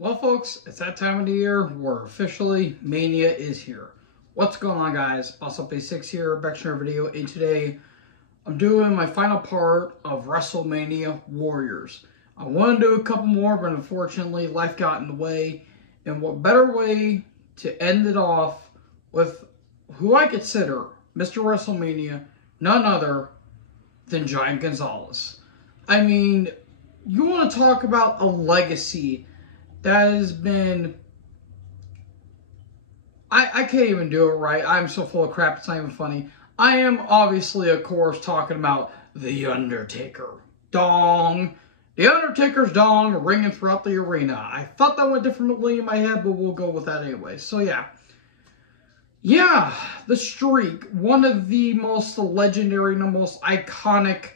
Well, folks, it's that time of the year where officially Mania is here. What's going on, guys? BossUp86 here, back to another video, and today I'm doing my final part of Wrestlemania Warriors. I want to do a couple more, but unfortunately life got in the way, and what better way to end it off with who I consider Mr. WrestleMania, none other than Giant Gonzalez. I mean, you want to talk about a legacy that has been... I can't even do it right. I'm so full of crap, it's not even funny. I am obviously, of course, talking about The Undertaker. Dong. The Undertaker's dong ringing throughout the arena. I thought that went differently in my head, but we'll go with that anyway. So, yeah. Yeah, the streak. One of the most legendary and the most iconic,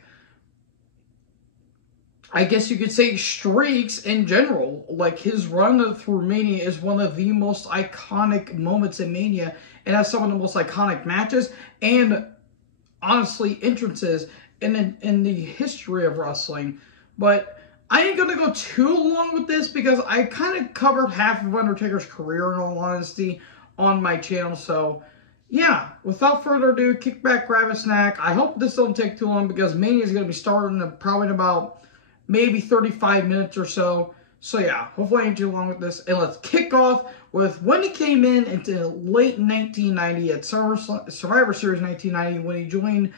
I guess you could say, streaks in general. Like, his run through Mania is one of the most iconic moments in Mania, and has some of the most iconic matches and, honestly, entrances in the history of wrestling. But I ain't gonna go too long with this because I kind of covered half of Undertaker's career, in all honesty, on my channel. So, yeah, without further ado, kick back, grab a snack. I hope this don't take too long because Mania is gonna be starting probably in about maybe 35 minutes or so. So yeah, hopefully I ain't too long with this. And let's kick off with when he came in into late 1990 at Survivor Series 1990 when he joined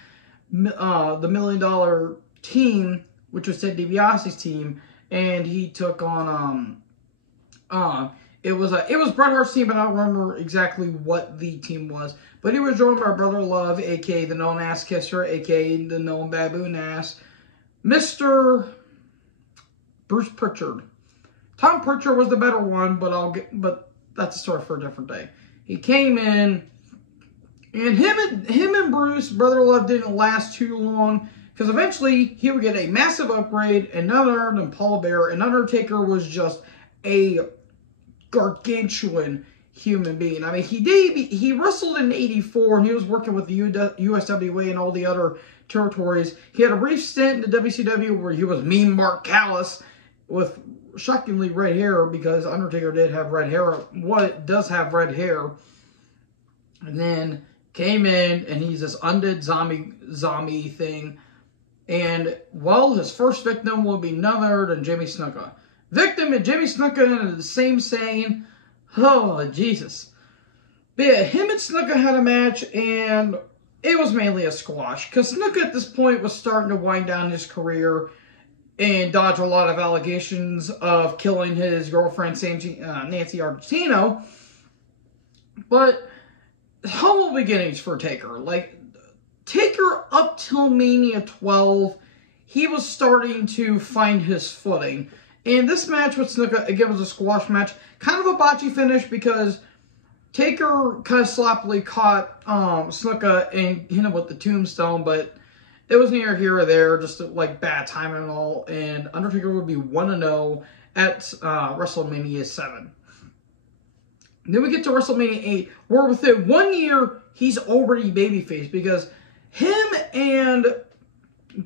the $1 Million Team, which was Ted DiBiase's team, and he took on it was Bret Hart's team, but I don't remember exactly what the team was. But he was joined by Brother Love, aka the known ass kisser, aka the known baboon ass, Mr. Bruce Pritchard. Tom Pritchard was the better one, but that's a story for a different day. He came in, and him and Bruce, Brother Love, didn't last too long because eventually he would get a massive upgrade, and none other than Paul Bearer. And Undertaker was just a gargantuan human being. I mean, he wrestled in '84, and he was working with the USWA and all the other territories. He had a brief stint in the WCW where he was Mean Mark Callis with shockingly red hair, because Undertaker did have red hair. Does have red hair. And then came in, and he's this undead zombie thing. And, well, his first victim will be none other than Jimmy Snuka. Victim and Jimmy Snuka in the same saying. Oh, Jesus. But yeah, him and Snuka had a match, and it was mainly a squash, because Snuka at this point was starting to wind down his career and dodge a lot of allegations of killing his girlfriend, Nancy Argentino. But humble beginnings for Taker. Like, Taker up till Mania 12, he was starting to find his footing. And this match with Snuka, again, was a squash match. Kind of a botchy finish because Taker kind of sloppily caught Snuka and hit him with the tombstone, but it was neither here or there, just like bad timing and all. And Undertaker would be 1-0 at WrestleMania 7. And then we get to WrestleMania 8, where within 1 year, he's already babyface, because him and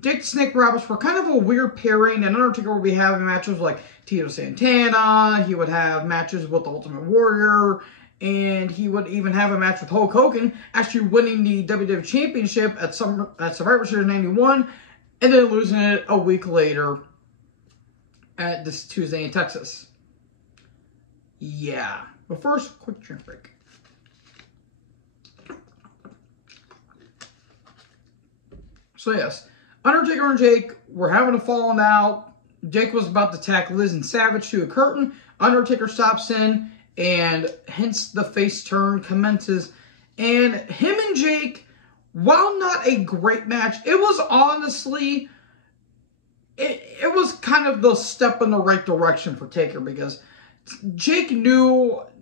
Dick Snake Roberts were kind of a weird pairing, and Undertaker would be having matches with, like, Tito Santana. He would have matches with the Ultimate Warrior, and he would even have a match with Hulk Hogan, actually winning the WWE Championship at Survivor Series 91, and then losing it a week later at this Tuesday in Texas. Yeah. But first, quick drink break. So yes, Undertaker and Jake were having a falling out. Jake was about to attack Liz and Savage to a curtain. Undertaker stops in, and hence the face turn commences. And him and Jake, while not a great match, it was honestly, it was kind of the step in the right direction for Taker, because Jake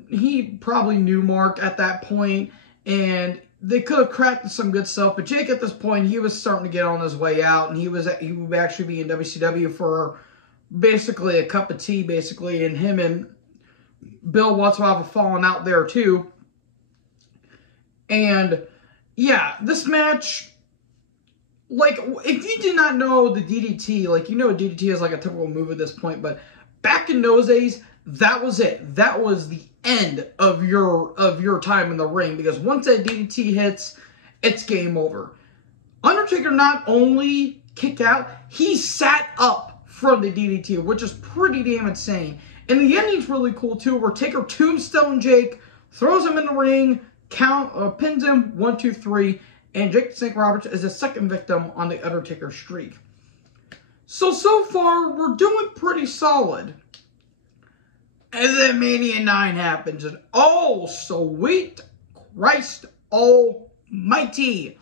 he probably knew Mark at that point, and they could have crafted some good stuff. But Jake at this point, he was starting to get on his way out, and he would actually be in WCW for basically a cup of tea, basically, and him and Bill Watts will have a falling out there too. And yeah, this match, like, if you did not know the DDT, like, you know DDT is like a typical move at this point, but back in those days, that was it. That was the end of your time in the ring, because once that DDT hits, it's game over. Undertaker not only kicked out, he sat up from the DDT, which is pretty damn insane. And the ending's really cool too, where Taker tombstone Jake, throws him in the ring, pins him 1, 2, 3, and Jake the Snake Roberts is the second victim on the Undertaker streak. So far, we're doing pretty solid. And then Mania 9 happens, and oh, sweet Christ almighty.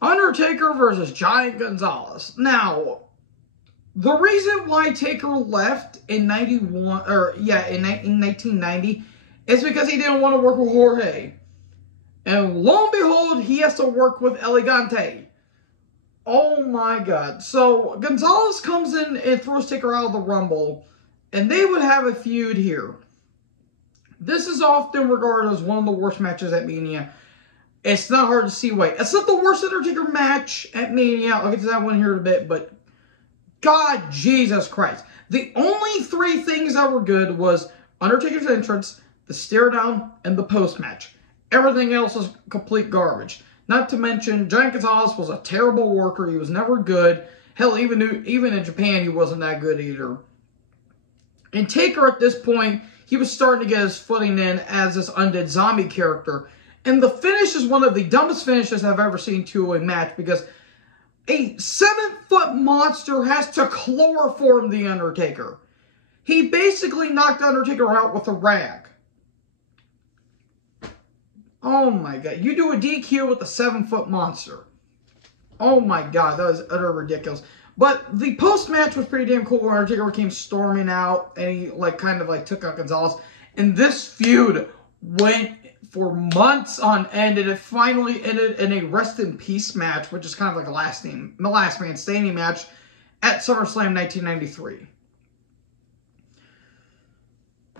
Undertaker versus Giant Gonzalez. Now, the reason why Taker left in 1990 is because he didn't want to work with Jorge. And lo and behold, he has to work with Elegante. Oh my God. So Gonzalez comes in and throws Taker out of the Rumble, and they would have a feud here. This is often regarded as one of the worst matches at Mania. It's not hard to see why. It's not the worst Undertaker match at Mania. I'll get to that one here in a bit, but God, Jesus Christ. The only 3 things that were good was Undertaker's entrance, the stare down, and the post match. Everything else was complete garbage. Not to mention, Giant Gonzalez was a terrible worker. He was never good. Hell, even in Japan, he wasn't that good either. And Taker, at this point, he was starting to get his footing in as this undead zombie character. And the finish is one of the dumbest finishes I've ever seen to a match, because a 7-foot monster has to chloroform the Undertaker. He basically knocked Undertaker out with a rag. Oh my God. You do a DQ with a 7-foot monster. Oh my God. That was utter ridiculous. But the post-match was pretty damn cool, where Undertaker came storming out and he kind of took out Gonzalez. And this feud went for months on end, and it finally ended in a rest in peace match, which is kind of like the last man standing match at SummerSlam 1993.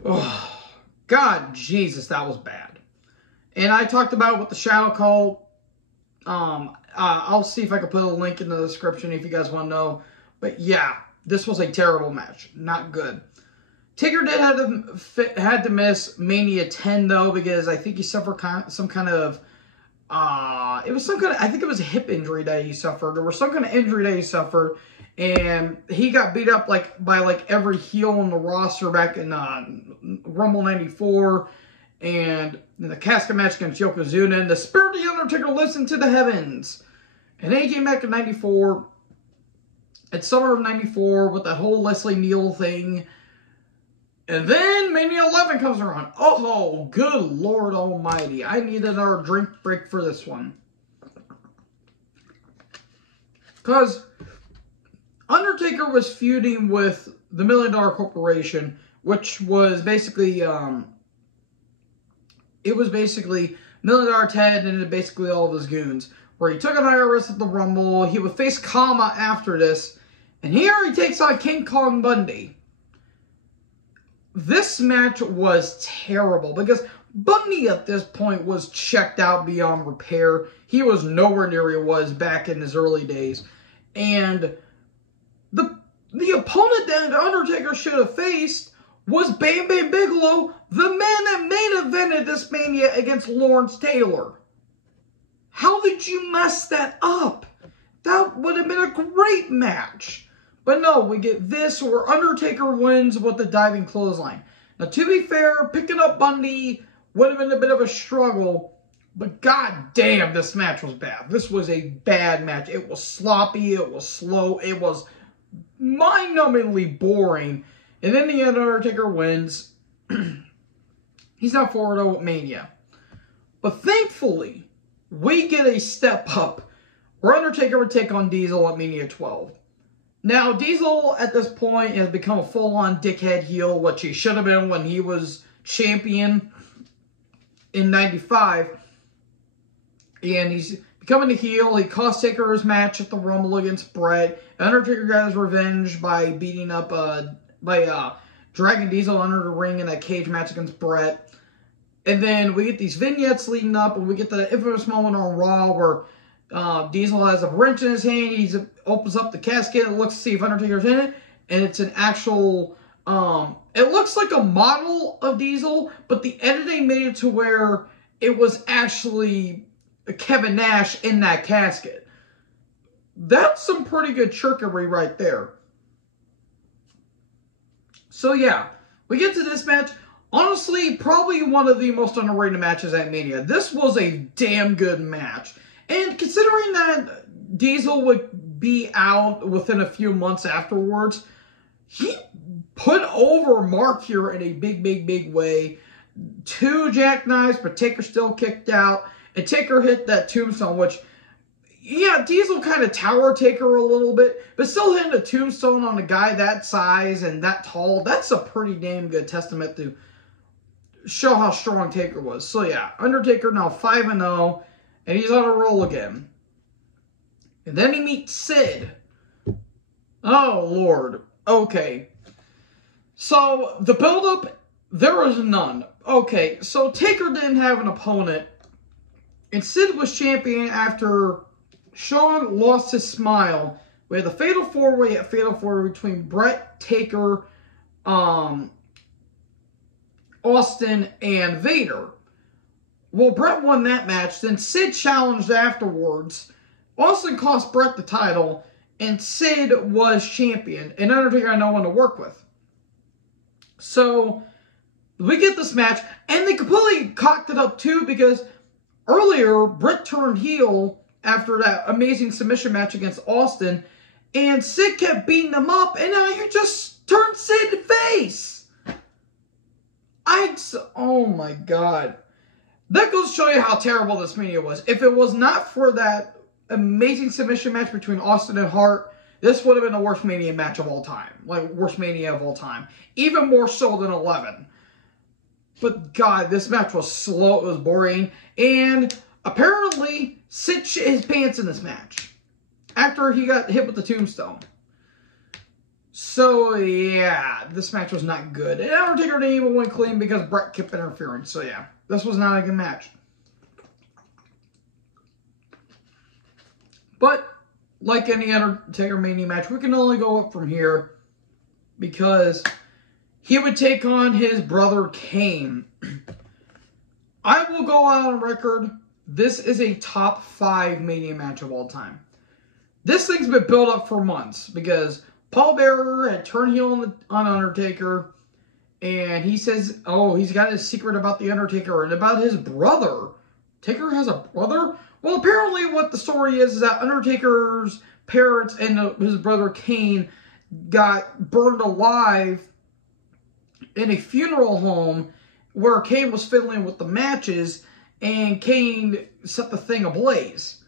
Oh, God, Jesus, that was bad. And I talked about it with the Shadow Cult. I'll see if I can put a link in the description if you guys want to know. But yeah, this was a terrible match. Not good. Taker did had to miss Mania 10 though, because I think he suffered some kind of I think it was a hip injury that he suffered, or some kind of injury that he suffered, and he got beat up by every heel on the roster back in Rumble 94, and in the casket match against Yokozuna, and the Spirit of the Undertaker listened to the heavens. And then he came back in 94, at summer of 94, with that whole Leslie Neal thing. And then Mania 11 comes around. Oh, good Lord almighty. I need another drink break for this one. Because Undertaker was feuding with the $1 Million Corporation, which was basically, it was basically $1 Million Ted and basically all of his goons. Where he took an IRS at the Rumble. He would face Kama after this. And here he takes on King Kong Bundy. This match was terrible, because Bundy at this point was checked out beyond repair. He was nowhere near he was back in his early days. And the opponent that Undertaker should have faced was Bam Bam Bigelow, the man that main evented this Mania against Lawrence Taylor. How did you mess that up? That would have been a great match. But no, we get this where Undertaker wins with the diving clothesline. Now, to be fair, picking up Bundy would have been a bit of a struggle. But god damn, this match was bad. This was a bad match. It was sloppy. It was slow. It was mind-numbingly boring. And then the Undertaker wins. He's now 4-0 at Mania. But thankfully, we get a step up where Undertaker would take on Diesel at Mania 12. Now, Diesel, at this point, has become a full-on dickhead heel, which he should have been when he was champion in 95. And he's becoming a heel. He cost Taker his match at the Rumble against Bret. Undertaker got his revenge by beating up, dragging Diesel under the ring in that cage match against Bret. And then we get these vignettes leading up, and we get the infamous moment on Raw where Diesel has a wrench in his hand. He opens up the casket and looks to see if Undertaker's in it. And it's an actual It looks like a model of Diesel, but the editing made it to where it was actually Kevin Nash in that casket. That's some pretty good trickery right there. So yeah, we get to this match. Honestly, probably one of the most underrated matches at Mania. This was a damn good match. And considering that Diesel would be out within a few months afterwards, he put over Mark here in a big way. 2 jackknives, but Taker still kicked out. And Taker hit that tombstone, which, yeah, Diesel kind of tower Taker a little bit, but still hitting a tombstone on a guy that size and that tall, that's a pretty damn good testament to show how strong Taker was. So yeah, Undertaker now 5-0, and he's on a roll again. And then he meets Sid. Oh, Lord. Okay. So, the build-up, there was none. Okay, so Taker didn't have an opponent, and Sid was champion after Shawn lost his smile. We had the Fatal 4-Way at Fatal 4-Way between Bret, Taker, Austin, and Vader. Well, Bret won that match. Then Sid challenged afterwards. Austin cost Bret the title, and Sid was champion. And Undertaker had no one to work with. So, we get this match, and they completely cocked it up too, because earlier, Bret turned heel after that amazing submission match against Austin, and Sid kept beating him up, and now you just turned Sid face. Oh my God. That goes to show you how terrible this Mania was. If it was not for that amazing submission match between Austin and Hart, this would have been the worst Mania match of all time. Like, worst Mania of all time. Even more so than 11. But God, this match was slow, it was boring, and apparently Sid shit his pants in this match after he got hit with the tombstone. So yeah, this match was not good. And Undertaker didn't even win clean because Bret kept interfering. So yeah, this was not a good match. But like any Undertaker Mania match, we can only go up from here because he would take on his brother Kane. I will go out on record. This is a top 5 Mania match of all time. This thing's been built up for months because Paul Bearer had turned heel on Undertaker, and he says, oh, he's got his secret about the Undertaker and about his brother. Taker has a brother? Well, apparently what the story is that Undertaker's parents and his brother Kane got burned alive in a funeral home where Kane was fiddling with the matches, and Kane set the thing ablaze.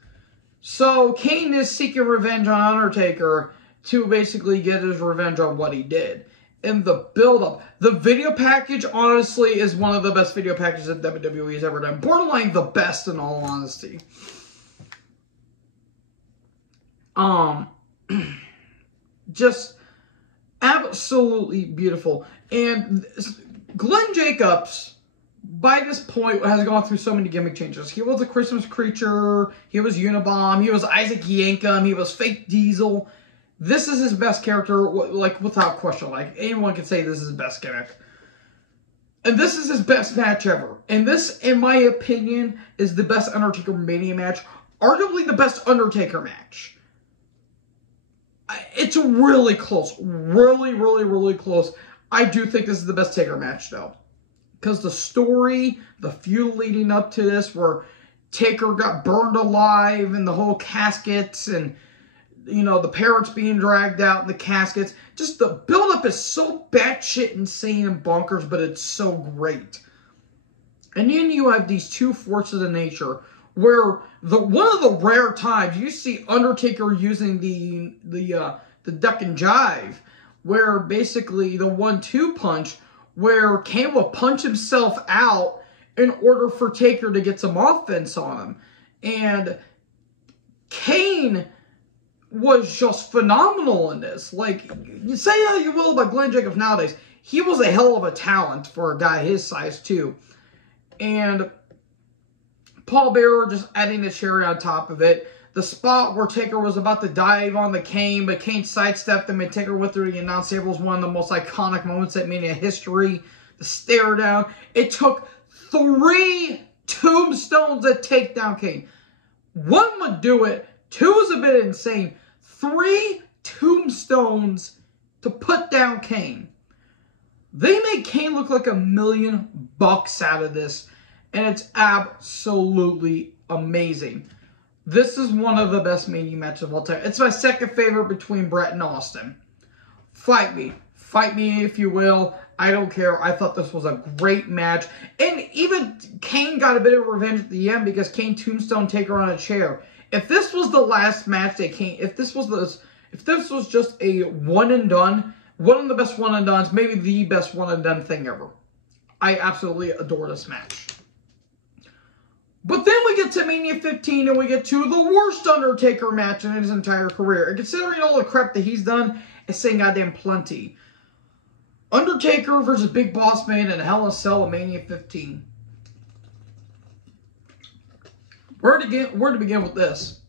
So Kane is seeking revenge on Undertaker to basically get his revenge on what he did. And the build-up, the video package, honestly, is one of the best video packages that WWE has ever done. Borderline the best, in all honesty. Just absolutely beautiful. And Glenn Jacobs, by this point, has gone through so many gimmick changes. He was a Christmas Creature, he was Unabomb, he was Isaac Yankem, he was Fake Diesel. This is his best character, like, without question. Like, anyone can say this is his best gimmick. And this is his best match ever. And this, in my opinion, is the best Undertaker Mania match. Arguably the best Undertaker match. It's really close. Really close. I do think this is the best Taker match, though. Because the story, the feud leading up to this, where Taker got burned alive, and the whole caskets, and, you know, the parents being dragged out in the caskets. Just the build-up is so batshit insane and bonkers, but it's so great. And then you have these two forces of nature, where one of the rare times you see Undertaker using the duck and jive, where basically the 1-2 punch, where Kane will punch himself out in order for Taker to get some offense on him. And Kane was just phenomenal in this. Like, you say how you will about Glenn Jacobs nowadays, he was a hell of a talent for a guy his size too. And Paul Bearer just adding the cherry on top of it. the spot where Taker was about to dive on the Kane, but Kane sidestepped him and Taker went through the announce table was one of the most iconic moments in Mania history. The stare down. It took 3 tombstones to take down Kane. 1 would do it. 2 is a bit insane. 3 tombstones to put down Kane. They made Kane look like $1 million out of this, and it's absolutely amazing. This is one of the best Mania matches of all time. It's my second favorite between Brett and Austin. Fight me. Fight me if you will. I don't care. I thought this was a great match. And even Kane got a bit of revenge at the end because Kane tombstone Taker on a chair. If this was the last match they came, if this was just a one and done, one of the best one and dones, maybe the best one and done thing ever. I absolutely adore this match. But then we get to Mania 15 and we get to the worst Undertaker match in his entire career. And considering all the crap that he's done, it's saying goddamn plenty. Undertaker versus Big Boss Man in Hell in a Cell at Mania 15. Where to begin with this?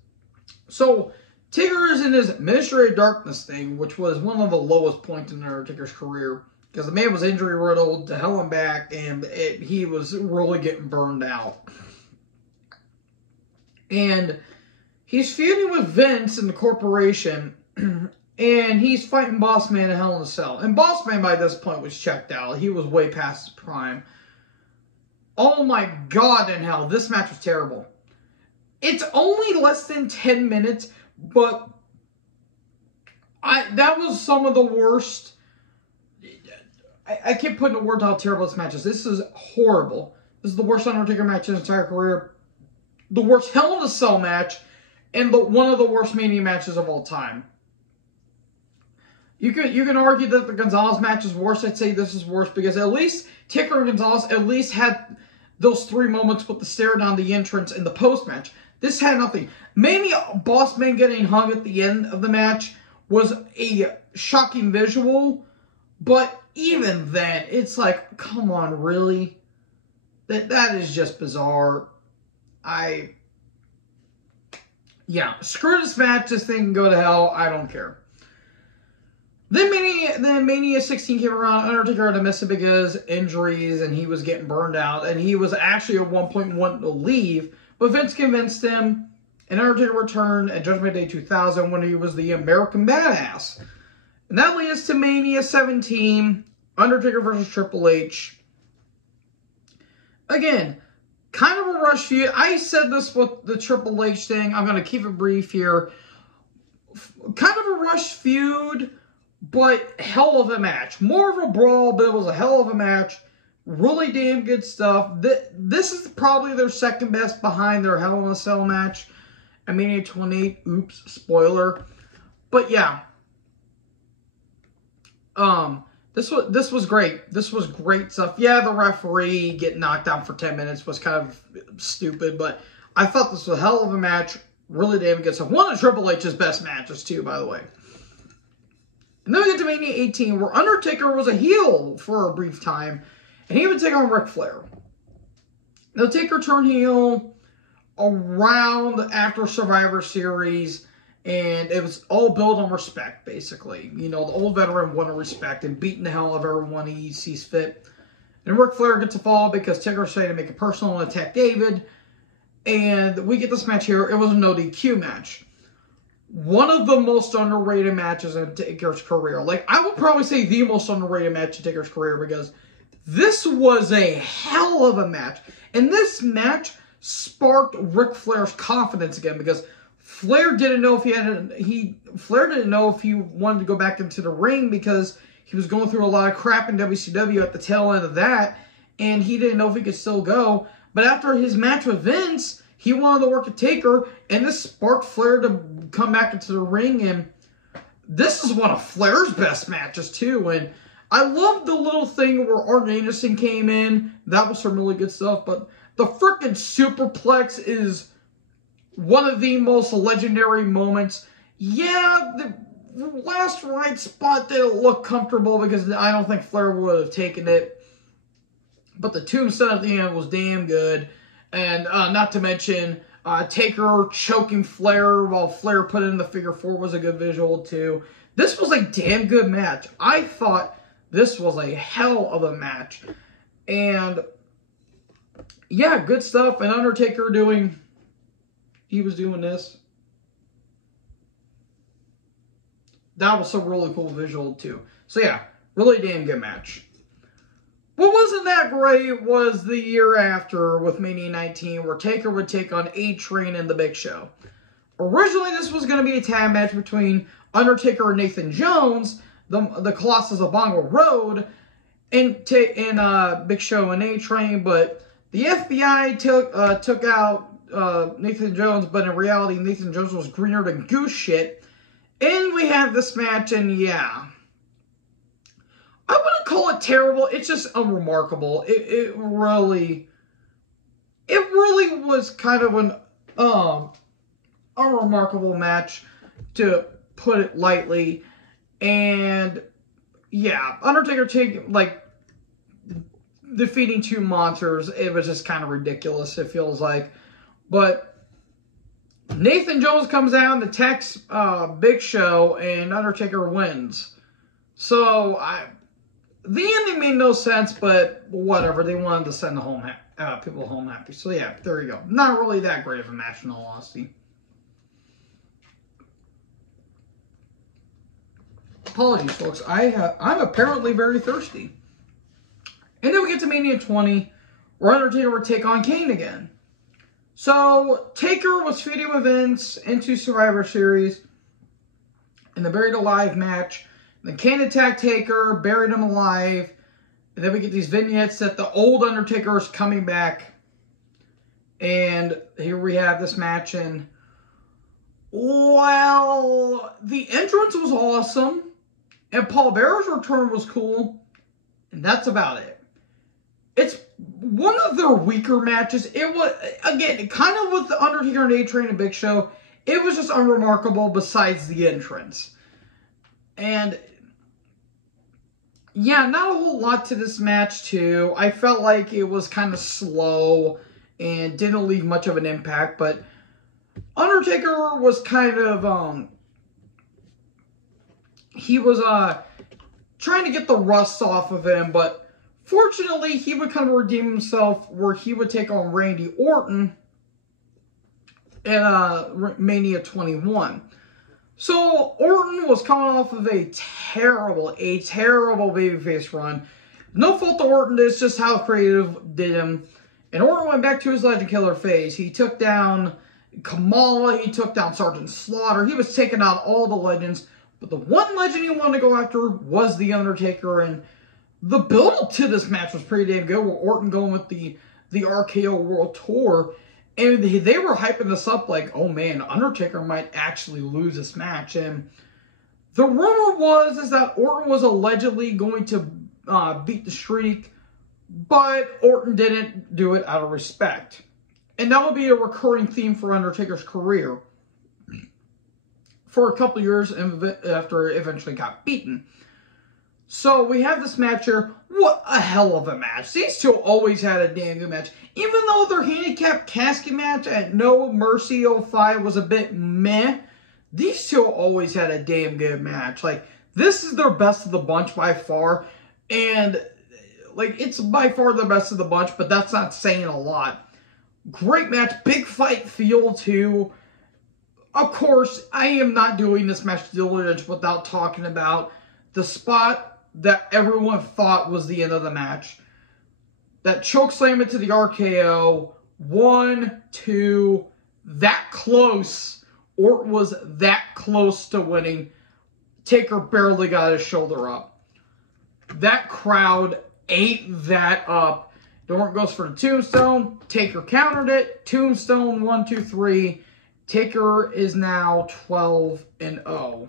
So, Taker is in his Ministry of Darkness thing, which was one of the lowest points in Undertaker's career. Because the man was injury riddled to hell and back, and he was really getting burned out. And he's feuding with Vince and the corporation, and he's fighting Boss Man in Hell in a Cell. And Boss Man by this point was checked out. He was way past his prime. Oh my God in hell, this match was terrible. It's only less than 10 minutes, but that was some of the worst. I can't put into words how terrible this match is. This is horrible. This is the worst Undertaker match in his entire career. The worst Hell in a Cell match, and one of the worst Mania matches of all time. You can argue that the Gonzalez match is worse. I'd say this is worse because at least Taker and Gonzalez at least had those 3 moments with the stare down the entrance and the post match. This had nothing. Maybe Boss Man getting hung at the end of the match was a shocking visual, but even then, it's like, come on, really? That is just bizarre. Yeah, screw this match. This thing can go to hell. I don't care. Then Mania 16 came around. Undertaker had to miss it because injuries, and he was getting burned out. And he was actually at one point wanting to leave, but Vince convinced him. And Undertaker returned at Judgment Day 2000 when he was the American Badass. And that leads us to Mania 17, Undertaker versus Triple H. Again, kind of a rush feud. I said this with the Triple H thing. I'm going to keep it brief here. Kind of a rush feud, but hell of a match. More of a brawl, but it was a hell of a match. Really damn good stuff. This is probably their second best behind their Hell in a Cell match. I mean, 28. Oops, spoiler. But yeah. This was great. This was great stuff. Yeah, the referee getting knocked out for 10 minutes was kind of stupid, but I thought this was a hell of a match. Really damn good stuff. One of Triple H's best matches, too, by the way. And then we get to Mania 18, where Undertaker was a heel for a brief time, and he would take on Ric Flair. Now, Taker turned heel around after Survivor Series, and it was all built on respect, basically. You know, the old veteran wanted respect and beating the hell out of everyone he sees fit. And Ric Flair gets a fall because Taker's trying to make it personal and attack David. And we get this match here. It was a no DQ match. One of the most underrated matches in Taker's career. Like, I would probably say the most underrated match in Taker's career because this was a hell of a match. And this match sparked Ric Flair's confidence again because Flair didn't know if Flair didn't know if he wanted to go back into the ring because he was going through a lot of crap in WCW at the tail end of that, and he didn't know if he could still go. But after his match with Vince, he wanted to work with Taker, and this sparked Flair to come back into the ring, and this is one of Flair's best matches too. And I love the little thing where Arn Anderson came in. That was some really good stuff, but the freaking superplex is one of the most legendary moments. Yeah, the last right spot didn't look comfortable because I don't think Flair would have taken it. But the tombstone at the end was damn good. And not to mention, Taker choking Flair while Flair put in the figure 4 was a good visual too. This was a damn good match. I thought this was a hell of a match. And yeah, good stuff. And Undertaker he was doing this. That was a really cool visual too. So yeah, really damn good match. What wasn't that great was the year after with Mania 19, where Taker would take on A-Train and The Big Show. Originally, this was going to be a tag match between Undertaker and Nathan Jones, the Colossus of Bongo Road, and Big Show and A-Train, but the FBI took out Nathan Jones, but in reality, Nathan Jones was greener than goose shit. And we have this match, and yeah, I wouldn't call it terrible. It's just unremarkable. It really was kind of an unremarkable match, to put it lightly. And yeah, Undertaker defeating two monsters. It was just kind of ridiculous, it feels like. But Nathan Jones comes out and attacks Big Show, and Undertaker wins. So the ending made no sense, but whatever. They wanted to send the people home happy. So yeah, there you go. Not really that great of a match, in all honesty. Apologies, folks. I'm apparently very thirsty. And then we get to Mania 20, where Undertaker would take on Kane again. So Taker was feuding with Vince into Survivor Series in the Buried Alive match. Then Kane attacked Taker, buried him alive. And then we get these vignettes that the old Undertaker is coming back. And here we have this match. And, well, the entrance was awesome. And Paul Bearer's return was cool. And that's about it. It's one of their weaker matches. It was, again, kind of with the Undertaker and A-Train and Big Show. It was just unremarkable besides the entrance. And yeah, not a whole lot to this match, too. I felt like it was kind of slow and didn't leave much of an impact. But Undertaker was kind of, he was trying to get the rust off of him. But fortunately, he would kind of redeem himself where he would take on Randy Orton at Mania 21. So, Orton was coming off of a terrible babyface run. No fault to Orton, it's just how creative did him. And Orton went back to his Legend Killer phase. He took down Kamala, he took down Sergeant Slaughter. He was taking out all the legends. But the one legend he wanted to go after was The Undertaker. And the build to this match was pretty damn good, with Orton going with the RKO World Tour. And they were hyping this up like, oh man, Undertaker might actually lose this match. And the rumor is that Orton was allegedly going to beat the streak, but Orton didn't do it out of respect. And that would be a recurring theme for Undertaker's career for a couple years after it eventually got beaten. So we have this match here. What a hell of a match. These two always had a damn good match. Even though their handicap casket match at No Mercy 05 was a bit meh, these two always had a damn good match. Like, this is their best of the bunch by far. And, like, it's by far the best of the bunch, but that's not saying a lot. Great match. Big fight feel, too. Of course, I am not doing this match diligence without talking about the spot that everyone thought was the end of the match. That chokeslam into the RKO. 1, 2, that close. Orton was that close to winning. Taker barely got his shoulder up. That crowd ate that up. Orton goes for the tombstone. Taker countered it. Tombstone, 1, 2, 3. Taker is now 12-0.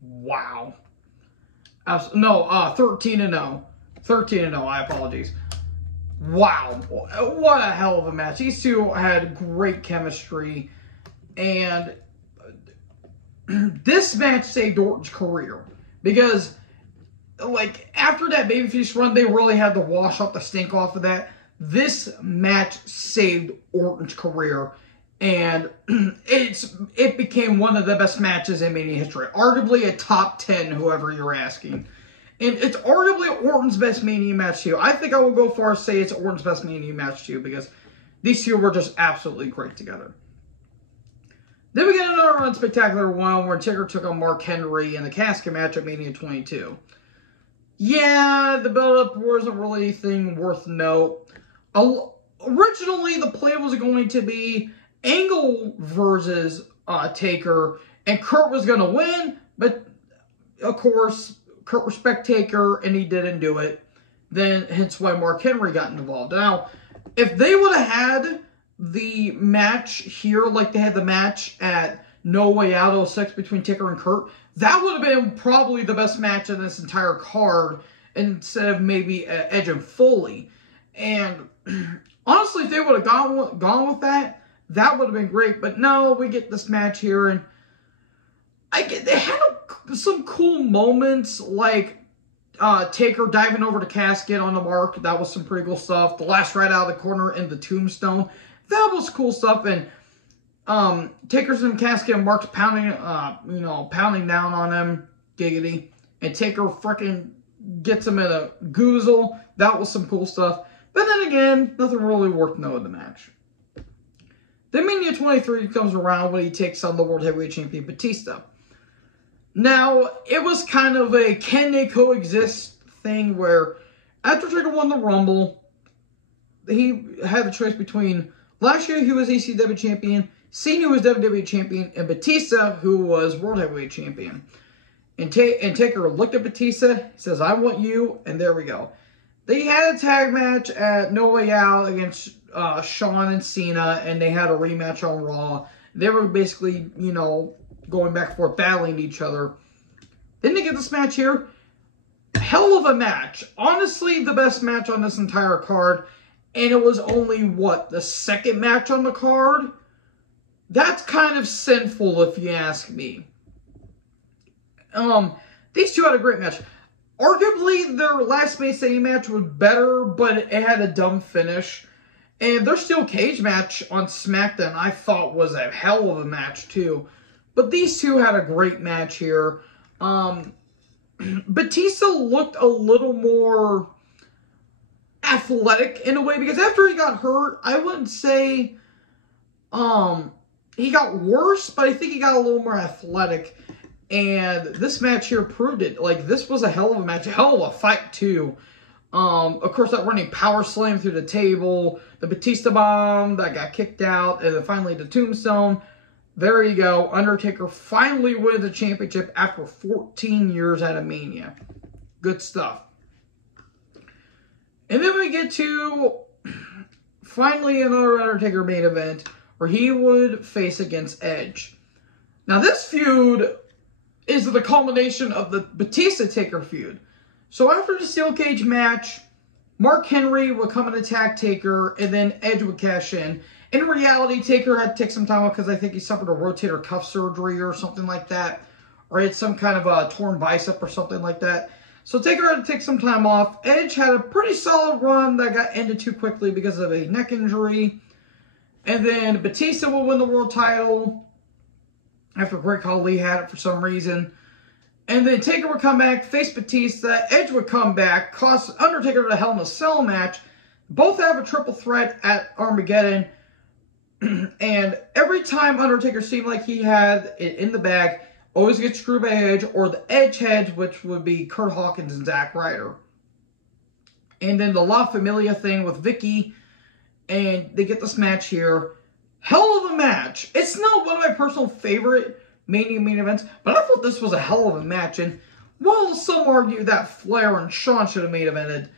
Wow. No, 13-0. 13-0, I apologize. Wow. What a hell of a match. These two had great chemistry. And this match saved Orton's career. Because, like, after that babyface run, they really had to wash up the stink off of that. this match saved Orton's career. And it became one of the best matches in Mania history. Arguably a top 10, whoever you're asking. And it's arguably Orton's best Mania match too. I think I will go far as say it's Orton's best Mania match too, because these two were just absolutely great together. Then we get another unspectacular one where Taker took on Mark Henry in the casket match at Mania 22. Yeah, the build-up wasn't really anything worth note. Originally, the plan was going to be Angle versus Taker, and Kurt was going to win, but of course, Kurt respect Taker, and he didn't do it. Then, hence why Mark Henry got involved. Now, if they would have had the match here, like they had the match at No Way Out 06 between Taker and Kurt, that would have been probably the best match in this entire card, instead of maybe Edge and Foley. And honestly, if they would have gone with that, that would have been great. But no, we get this match here, and they had some cool moments, like Taker diving over the casket on the mark. That was some pretty cool stuff. The last right out of the corner in the tombstone. That was cool stuff. And Taker's in the casket and Mark's pounding down on him. Giggity. And Taker freaking gets him in a goozle. That was some cool stuff. But then again, nothing really worth noting in the match. Then Mania 23 comes around when he takes on the World Heavyweight Champion Batista. Now, it was kind of a can they coexist thing where after Taker won the Rumble, he had the choice between Lashley, who was ECW champion, Cena, who was WWE champion, and Batista, who was World Heavyweight champion. And Taker looked at Batista, says, I want you, and there we go. They had a tag match at No Way Out against Shawn and Cena, and they had a rematch on Raw. They were basically, going back and forth, battling each other. Then they get this match here. Hell of a match. Honestly, the best match on this entire card. And it was only, the second match on the card? That's kind of sinful, if you ask me. These two had a great match. Arguably, their last Mania match was better, but it had a dumb finish. And their steel cage match on SmackDown, I thought, was a hell of a match, too. But these two had a great match here. Batista looked a little more athletic in a way, because after he got hurt, I wouldn't say he got worse, but I think he got a little more athletic. And this match here proved it. Like, this was a hell of a match, a hell of a fight, too. Of course, that running power slam through the table, the Batista bomb that got kicked out, and then finally the tombstone. There you go. Undertaker finally wins the championship after 14 years at Mania. Good stuff. And then we get to finally another Undertaker main event where he would face against Edge. Now, this feud is the culmination of the Batista-Taker feud. So after the steel cage match, Mark Henry would come and attack Taker, and then Edge would cash in. In reality, Taker had to take some time off because I think he suffered a rotator cuff surgery or something like that. Or he had some kind of a torn bicep or something like that. So Taker had to take some time off. Edge had a pretty solid run that got ended too quickly because of a neck injury. And then Batista will win the world title after Great Khali had it for some reason. And then Taker would come back, face Batista. Edge would come back, cost Undertaker the Hell in a Cell match. Both have a triple threat at Armageddon. And every time Undertaker seemed like he had it in the bag, always gets screwed by Edge, or the Edge heads, which would be Kurt Hawkins and Zack Ryder. And then the La Familia thing with Vicky, and they get this match here. Hell of a match. It's not one of my personal favorite Mania main events, but I thought this was a hell of a match. And while some argue that Flair and Shawn should have main evented,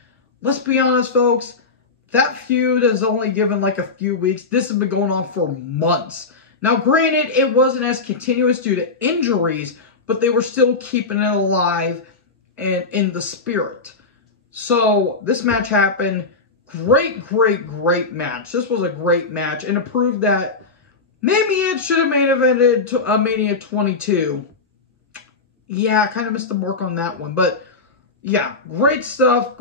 let's be honest, folks, that feud has only given like a few weeks. This has been going on for months. Now, granted, it wasn't as continuous due to injuries, but they were still keeping it alive and in the spirit. So, this match happened. Great match. This was a great match, and it proved that maybe it should have main evented Mania 22. Yeah, I kind of missed the mark on that one, but yeah, great stuff.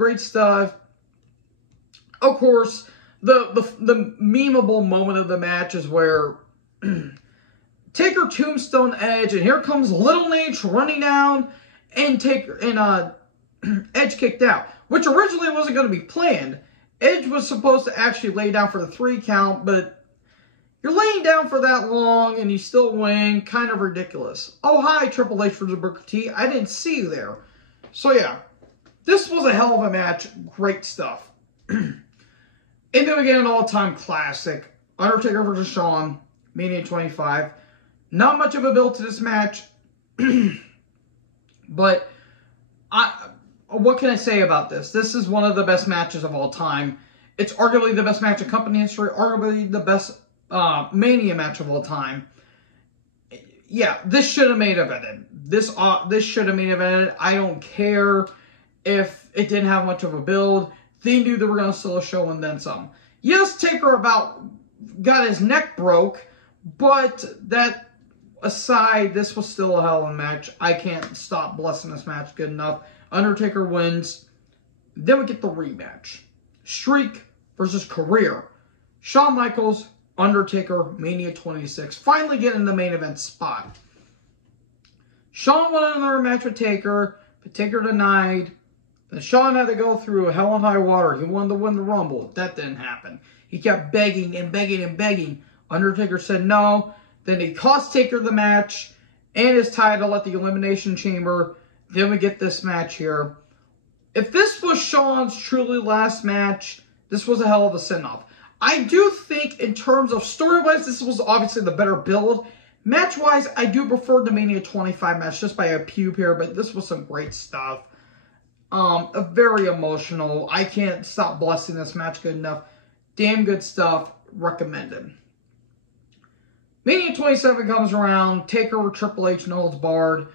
Of course, the memeable moment of the match is where Taker tombstone Edge, and here comes Little Nate running down, and Edge kicked out, which originally wasn't going to be planned. Edge was supposed to actually lay down for the 3 count, but you're laying down for that long and you still win. Kind of ridiculous. Oh, hi, Triple H versus Booker T. I didn't see you there. So, yeah. This was a hell of a match. Great stuff. And then we get an all-time classic. Undertaker versus Shawn. Mania 25. Not much of a build to this match. But, what can I say about this? This is one of the best matches of all time. It's arguably the best match in company history. Arguably the best Mania match of all time. Yeah, this should have made evident. This should have made evident. I don't care if it didn't have much of a build. They knew they were going to sell a show and then some. Yes, Taker got his neck broke, but that aside, this was still a hell of a match. I can't stop blessing this match good enough. Undertaker wins. Then we get the rematch. Streak versus Career. Shawn Michaels, Undertaker, Mania 26. Finally getting the main event spot. Shawn won another match with Taker, but Taker denied. Then Shawn had to go through hell and high water. He wanted to win the Rumble. That didn't happen. He kept begging and begging and begging. Undertaker said no. Then he cost Taker the match and his title at the Elimination Chamber. Then we get this match here. If this was Shawn's truly last match, this was a hell of a send-off. I do think in terms of story-wise, this was obviously the better build. Match-wise, I do prefer the Mania 25 match just by a pube here, but this was some great stuff. Very emotional. I can't stop blessing this match good enough. Damn good stuff. Recommended. Mania 27 comes around. Taker with Triple H, no holds barred.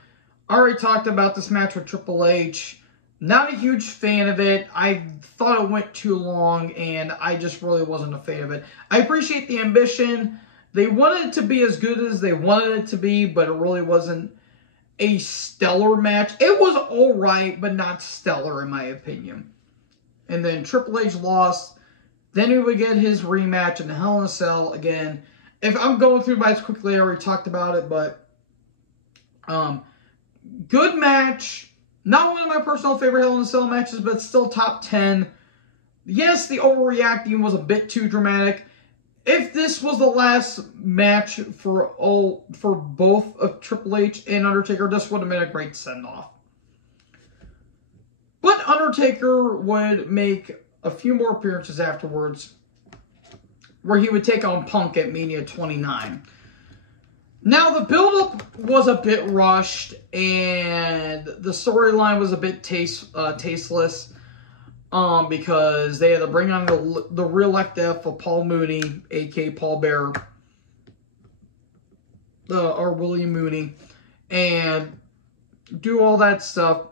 I already talked about this match with Triple H. Not a huge fan of it. I thought it went too long, and I just really wasn't a fan of it. I appreciate the ambition. They wanted it to be as good as they wanted it to be, but it really wasn't a stellar match. It was alright, but not stellar in my opinion. And then Triple H lost. Then he would get his rematch in the Hell in a Cell again. If I'm going through this quickly, I already talked about it, but good match. Not one of my personal favorite Hell in a Cell matches, but still top 10. Yes, the overreacting was a bit too dramatic. If this was the last match for both of Triple H and Undertaker, this would have been a great send-off. But Undertaker would make a few more appearances afterwards, where he would take on Punk at Mania 29. Now, the build-up was a bit rushed, and the storyline was a bit tasteless, because they had to bring on the real life death of Paul Mooney, a.k.a. Paul Bearer, or William Mooney, and do all that stuff.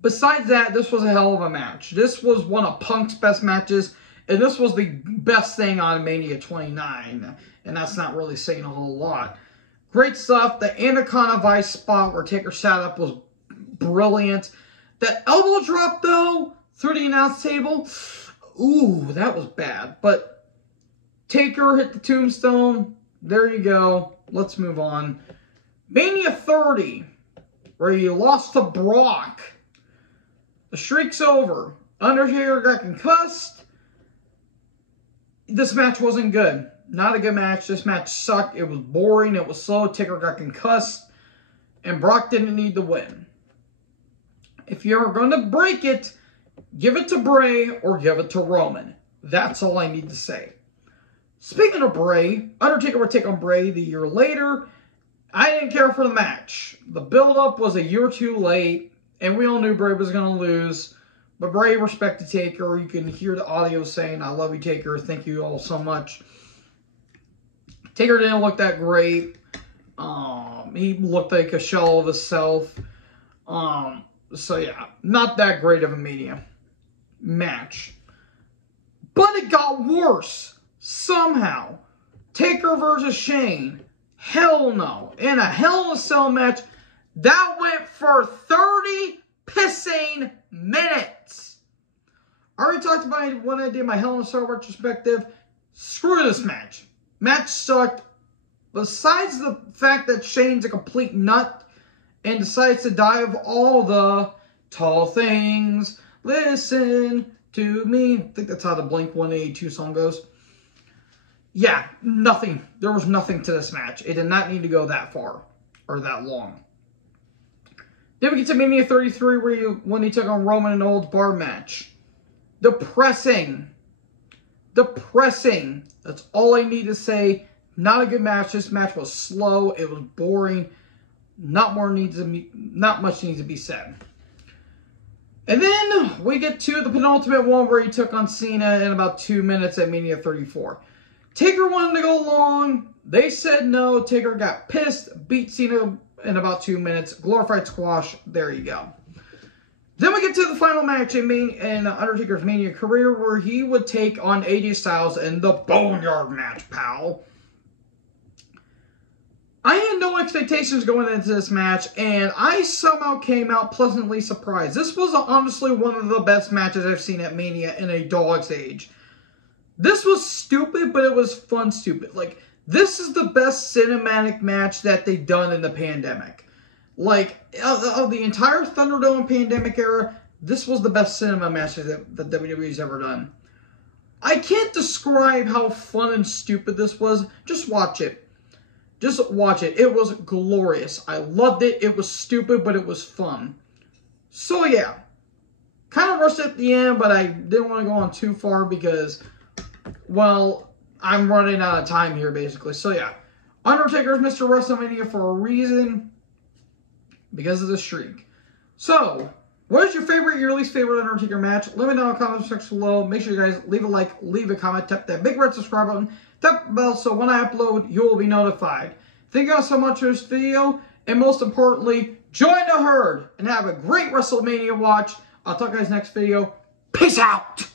Besides that, this was a hell of a match. This was one of Punk's best matches, and this was the best thing on Mania 29, and that's not really saying a whole lot. Great stuff. The Anaconda Vice spot where Taker sat up was brilliant. That elbow drop, though, through the announce table, ooh, that was bad. But Taker hit the tombstone. There you go. Let's move on. Mania 30, where he lost to Brock. The streak's over. Undertaker got concussed. This match wasn't good. Not a good match. This match sucked. It was boring. It was slow. Taker got concussed. And Brock didn't need to win. If you're going to break it, give it to Bray or give it to Roman. That's all I need to say. Speaking of Bray, Undertaker would take on Bray the year later. I didn't care for the match. The build-up was a year too late. And we all knew Bray was going to lose. But Bray respected Taker. You can hear the audio saying, I love you, Taker. Thank you all so much. Taker didn't look that great. He looked like a shell of himself. So yeah, not that great of a Mania match. But it got worse. Somehow. Taker versus Shane. Hell no. In a Hell in a Cell match, that went for 30 pissing minutes. I already talked about it when I did my Hell in a Cell retrospective. Screw this match. Match sucked. Besides the fact that Shane's a complete nut and decides to die of all the tall things, listen to me. I think that's how the Blink-182 song goes. Yeah, nothing. There was nothing to this match. It did not need to go that far or that long. Then we get to Mania 33 when he took on Roman in an old bar match. Depressing. Depressing. That's all I need to say. Not a good match. This match was slow. It was boring. Not much needs to be said. And then we get to the penultimate one where he took on Cena in about 2 minutes at Mania 34. Taker wanted to go long. They said no. Taker got pissed. Beat Cena in about 2 minutes. Glorified squash. There you go. Then we get to the final match in Undertaker's Mania career where he would take on AJ Styles in the Boneyard match, pal. I had no expectations going into this match, and I somehow came out pleasantly surprised. This was honestly one of the best matches I've seen at Mania in a dog's age. This was stupid, but it was fun stupid. Like, this is the best cinematic match that they've done in the pandemic. Like, of the entire Thunderdome pandemic era, this was the best cinema match that WWE's ever done. I can't describe how fun and stupid this was. Just watch it. Just watch it. It was glorious. I loved it. It was stupid, but it was fun. So, yeah. Kind of rushed at the end, but I didn't want to go on too far because, well, I'm running out of time here, basically. So, yeah. Undertaker's Mr. Wrestlemania for a reason. Because of the streak. So, what is your favorite, your least favorite Undertaker match? Let me know in the comment section below. Make sure you guys leave a like, leave a comment, tap that big red subscribe button, tap the bell so when I upload, you will be notified. Thank you guys so much for this video, and most importantly, join the herd and have a great WrestleMania watch. I'll talk to you guys next video. Peace out!